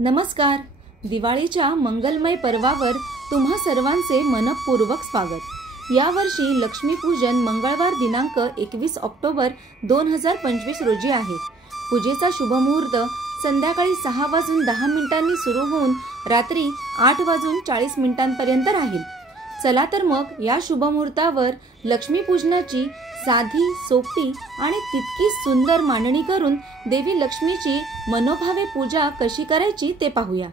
नमस्कार. दिवाळीच्या मंगलमय पर्वावर तुम्हा सर्वांचे मनपूर्वक स्वागत. यावर्षी लक्ष्मीपूजन मंगळवार दिनांक 21 ऑक्टोबर 2025 रोजी आहे. पूजेचा शुभमुहूर्त संध्याकाळी 6:10 सुरू होऊन रात्री 8:40 राहील. चला तर मग या शुभमुहूर्तावर लक्ष्मीपूजनाची साधी, सोपी आणि तितकी सुंदर मांडणी करून देवी लक्ष्मीची मनोभावे पूजा कशी करायची ते पाहूया.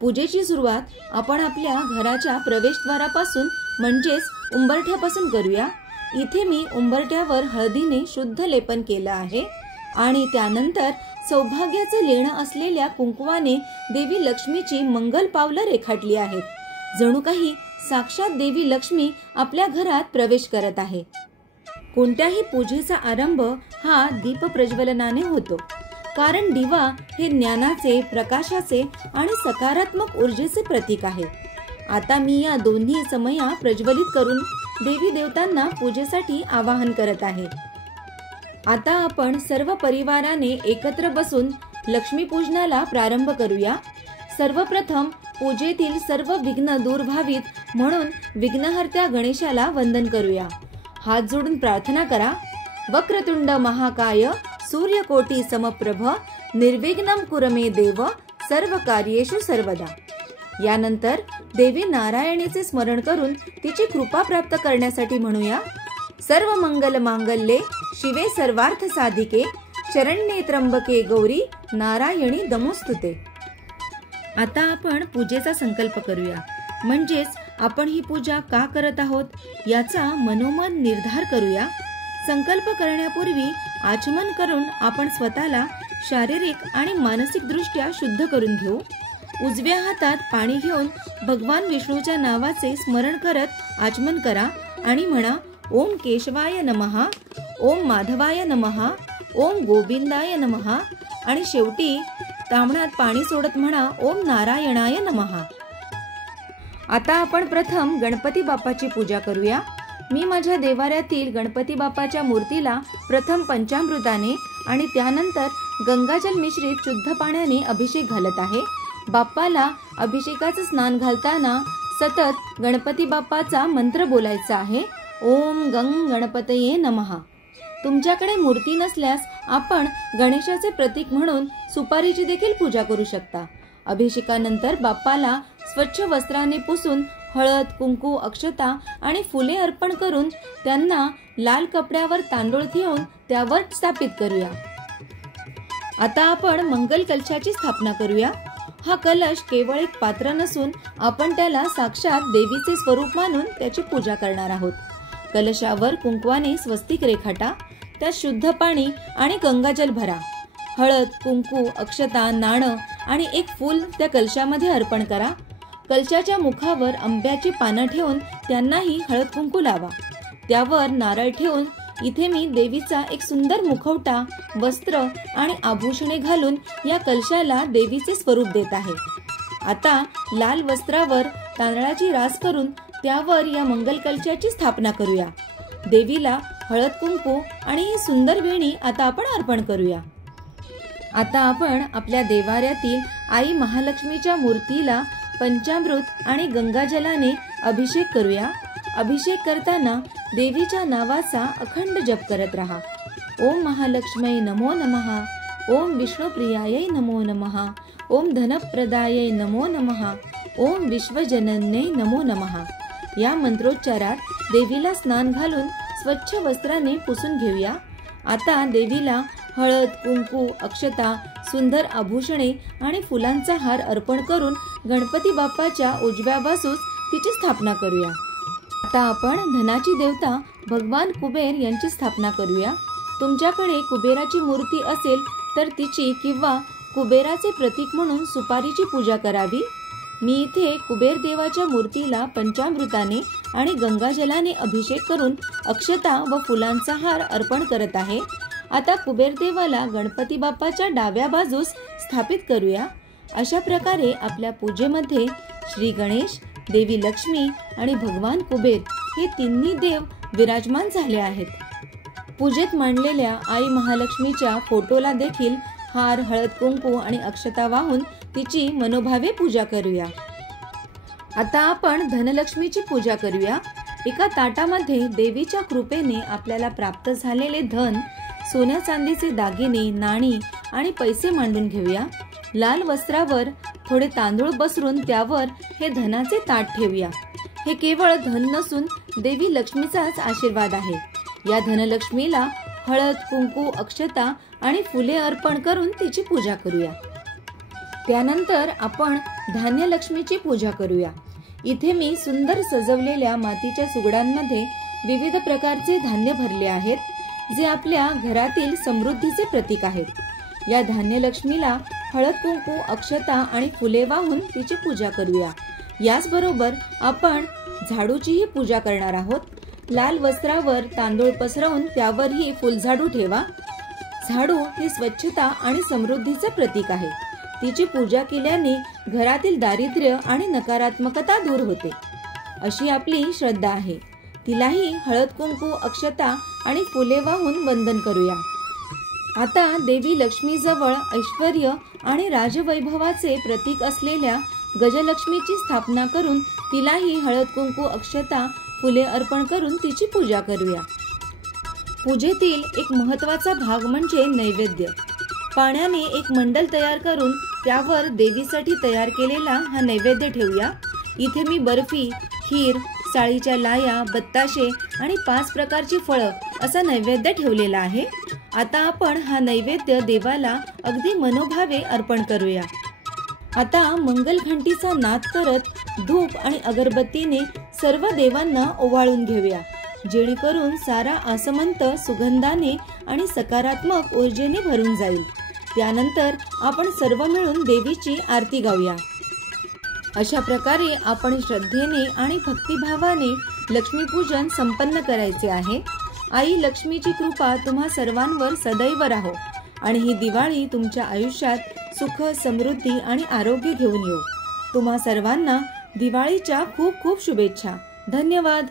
पूजेची सुरुवात आपण आपल्या घराच्या प्रवेशद्वारापासून म्हणजेच उंबरठ्यापासून करूया. इथे मी उंबरठ्यावर हळदीने शुद्ध लेपन केलं आहे आणि त्यानंतर सौभाग्याचं लेणं असलेल्या कुंकवाने देवी लक्ष्मीची मंगल पावलं रेखाटली आहेत. जणू काही साक्षात देवी लक्ष्मी आपल्या घरात प्रवेश करत आहे. कोणत्याही पूजेचा आरंभ हा दीप प्रज्वलनाने होतो, कारण दिवा हे ज्ञानाचे, प्रकाशाचे आणि सकारात्मक ऊर्जेचे प्रतीक आहे. आता मी या दोन्ही समया प्रज्वलित करून देवी देवतांना पूजेसाठी आवाहन करत आहे. आता आपण सर्व परिवाराने एकत्र बसून लक्ष्मीपूजनाला प्रारंभ करूया. सर्वप्रथम पूजेतील सर्व विघ्न दूर व्हावीत म्हणून विघ्नहर्त्या गणेशाला वंदन करूया. हात जोडून प्रार्थना करा. वक्रतुंड महाकाय सूर्यकोटी समप्रभ निर्विघ्नं कुरु मे देव सर्व कार्येषु सर्वदा. यानंतर देवी नारायणीचे स्मरण करून तिची कृपा प्राप्त करण्यासाठी म्हणूया. सर्व मंगल मांगल्ये शिवे सर्वार्थ साधिके शरण्ये त्र्यंबके गौरी नारायणी नमोस्तुते. आता आपण पूजेचा संकल्प करूया. म्हणजेच आपण ही पूजा का करत आहोत याचा मनोमन निर्धार करूया. संकल्प करण्यापूर्वी आचमन करून आपण स्वतःला शारीरिक आणि मानसिक दृष्ट्या शुद्ध करून घेऊ. उजव्या हातात पाणी घेऊन भगवान विष्णूच्या नावाचे स्मरण करत आचमन करा आणि म्हणा ओम केशवाय नमः, ओम माधवाय नमः, ओम गोविंदाय नमः आणि शेवटी ताम्हणात पाणी सोडत म्हणा ओम नारायणाय नमः. आता आपण प्रथम गणपती बाप्पाची पूजा करूया. मी माझ्या देवाऱ्यातील गणपती बाप्पाच्या मूर्तीला प्रथम पंचामृताने आणि त्यानंतर गंगाजल मिश्रित शुद्ध पाण्याने अभिषेक घालत आहे. बाप्पाला अभिषेकाचं स्नान घालताना सतत गणपती बाप्पाचा मंत्र बोलायचा आहे. ओम गंग गणपतये नमः. तुमच्याकडे मूर्ती नसल्यास आपण गणेशाचे प्रतीक म्हणून सुपारीची देखील पूजा करू शकता. अभिषेकानंतर बाप्पाला स्वच्छ वस्त्राने पुसून हळद, कुंकू, अक्षता आणि फुले अर्पण करून त्यांना लाल कपड्यावर तांदूळ ठेवून त्यावर स्थापित करूया. आता आपण मंगल कलशाची स्थापना करूया. हा कलश केवळ एक पात्र नसून आपण त्याला साक्षात देवीचे स्वरूप मानून त्याची पूजा करणार आहोत. कलशावर कुंकवाने स्वस्तिक रेखाटा, त्यात शुद्ध पाणी आणि गंगाजल भरा. हळद, कुंकू, अक्षता, नाणं आणि एक फूल त्या कलशामध्ये अर्पण करा. कलशाच्या मुखावर आंब्याची पानं ठेवून त्यांनाही हळद कुंकू लावा. त्यावर नारळ ठेवून इथे मी देवीचा एक सुंदर मुखवटा, वस्त्र आणि आभूषणे घालून या कलशाला देवीचे स्वरूप देत आहे. आता लाल वस्त्रावर तांदळाची रास करून त्यावर या मंगल कलशाची स्थापना करूया. देवीला हळद कुंकू आणि ही सुंदर वेणी आता आपण अर्पण करूया. आता आपण आपल्या देवाऱ्यातील आई महालक्ष्मीच्या मूर्तीला पंचामृत आणि गंगाजलाने अभिषेक करूया. अभिषेक करताना देवीच्या नावाचा अखंड जप करत राहा. ओम महालक्ष्मी नमो नमः, ओम विष्णुप्रियायै नमो नमः, ओम धनप्रदायै नमो नमः, ओम विश्वजनन्यै नमो नमः. या मंत्रोच्चारात देवीला स्नान घालून स्वच्छ वस्त्राने पुसून घेऊया. आता देवीला हळद, कुंकू, अक्षता, सुंदर आभूषणे आणि फुलांचा हार अर्पण करून गणपती बाप्पाच्या उजव्या बाजूस तिची स्थापना करूया. आता आपण धनाची देवता भगवान कुबेर यांची स्थापना करूया. तुमच्याकडे कुबेराची मूर्ती असेल तर तिची किंवा कुबेराचे प्रतीक म्हणून सुपारीची पूजा करावी. मी इथे कुबेर देवाच्या मूर्तीला पंचामृताने आणि गंगाजलाने अभिषेक करून अक्षता व फुलांचा हार अर्पण करत आहे. आता कुबेर देवाला गणपती बाप्पाच्या डाव्या बाजूस स्थापित करूया. अशा प्रकारे आपल्या पूजेमध्ये श्री गणेश, देवी लक्ष्मी आणि भगवान कुबेर हे तिन्ही देव विराजमान झाले आहेत. पूजेत मांडलेल्या आई महालक्ष्मीच्या फोटोला देखील हार, हळद, कुंकू आणि अक्षता वाहून तिची मनोभावे पूजा करूया। आता आपण धनलक्ष्मीची पूजा करूया। एका ताटामध्ये देवीच्या कृपेने आपल्याला प्राप्त झालेले धन, सोन्या चांदीचे दागिने, नाणी आणि पैसे मांडून घेऊया। लाल वस्त्रावर थोडे तांदूळ पसरून त्यावर हे धनाचे ताट ठेवूया। हे केवळ धन नसून देवी लक्ष्मीचाच आशीर्वाद आहे। या धनलक्ष्मीला हळद, कुंकू, अक्षता आणि फुले अर्पण करून तिची पूजा करूया। त्यानंतर आपण धान्यलक्ष्मीची पूजा करूया। इथे मी सुंदर सजवलेल्या मातीच्या सुगडांमध्ये विविध प्रकारचे धान्य भरले आहेत, जे आपल्या घरातील समृद्धीचे प्रतीक आहेत। या धान्यलक्ष्मीला हळद, कुंकू, अक्षता आणि फुले वाहून तिची पूजा करूया। याचबरोबर आपण झाडूचीही पूजा करणार आहोत। लाल वस्त्रावर तांदूळ पसरवून त्यावरही फुलझाडू ठेवा। झाडू हे स्वच्छता आणि समृद्धीचे प्रतीक आहे। तिची पूजा केल्याने घरातील दारिद्र्य आणि नकारात्मकता दूर होते, अशी आपली श्रद्धा आहे। तिलाही हळद, कुंकू, अक्षता आणि फुले वाहून वंदन करूया। आता देवी लक्ष्मीजवळ ऐश्वर्य आणि राजवैभवाचे प्रतीक असलेल्या गजलक्ष्मीची स्थापना करून तिलाही हळद, कुंकू, अक्षता, फुले अर्पण करून तिची पूजा करूया। पूजेतील एक महत्त्वाचा भाग म्हणजे नैवेद्य। पाण्याने एक मंडल तयार करून त्यावर देवीसाठी तयार केलेला हा नैवेद्य ठेवूया। इथे मी बर्फी, खीर, साळीच्या लाया, बत्ताशे आणि 5 प्रकारची फळं असा नैवेद्य ठेवलेला आहे। आता आपण हा नैवेद्य देवाला अगदी मनोभावे अर्पण करूया। आता मंगल घंटीचा नाद करत धूप आणि अगरबत्तीने सर्व देवांना ओवाळून घेऊया, जेणेकरून सारा आसमंत सुगंधाने आणि सकारात्मक ऊर्जेने भरून जाईल। त्यानंतर आपण सर्व मिळून देवीची आरती गाऊया। अशा प्रकारे आपण श्रद्धेने आणि भक्तिभावाने लक्ष्मीपूजन संपन्न करायचे आहे। आई लक्ष्मीची कृपा तुम्हा सर्वांवर सदैव राहो आणि ही दिवाळी तुमच्या आयुष्यात सुख, समृद्धी आणि आरोग्य घेऊन येऊ। तुम्हा सर्वांना दिवाळीच्या खूप खूप शुभेच्छा। धन्यवाद।